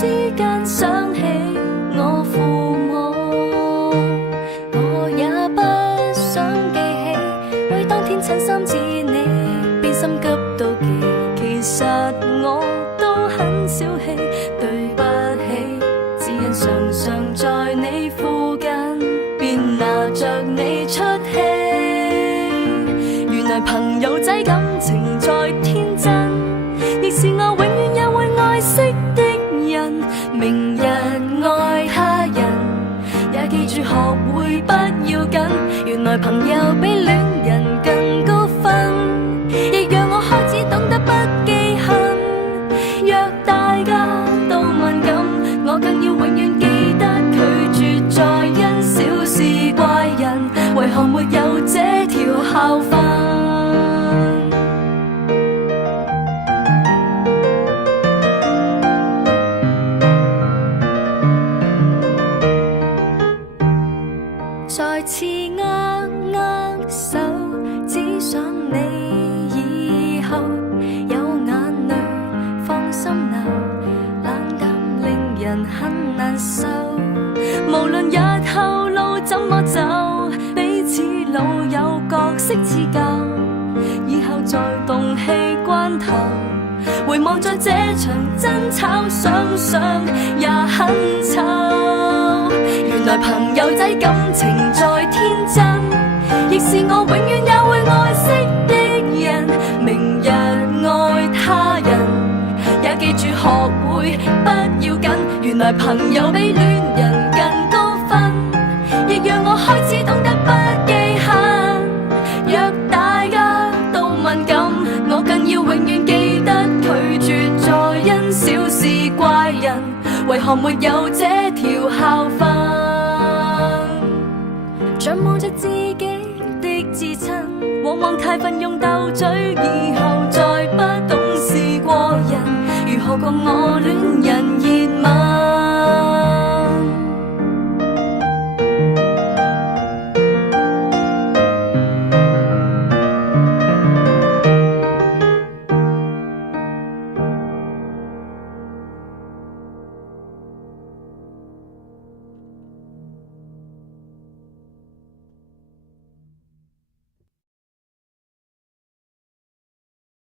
之間想起我父母，我也不想記起，為當天襯衫似你，變心急妒忌。其實我都很小氣，對不起，只因常常在你附近，便拿着你出氣。原來朋友仔感情再天真，亦是我永遠也會愛惜的人。明日愛他人，也記住學會不要緊。原來朋友比戀人更高分，亦讓我開始懂得不記恨。若大家都敏感，我更要永遠記得拒絕再因小事怪人。為何沒有這條校訓？再次握手，只想你以後有眼淚放心流，冷淡令人很難受。無論日後路怎麼走，彼此老友角色似舊，以後在動氣關頭，回望着這場爭吵，想想也很臭。原來朋友仔感情再天真，亦是我永遠也會愛惜的人。明日愛他人，也記住學會不要緊。原來朋友比戀人更高分，亦讓我開始懂得不記恨。若大家都敏感，我更要永遠記得拒絕再因小事怪人。為何沒有這條校訓？仰望着自己的至親，往往太奮勇鬥嘴，以後再不懂事過人。如何共我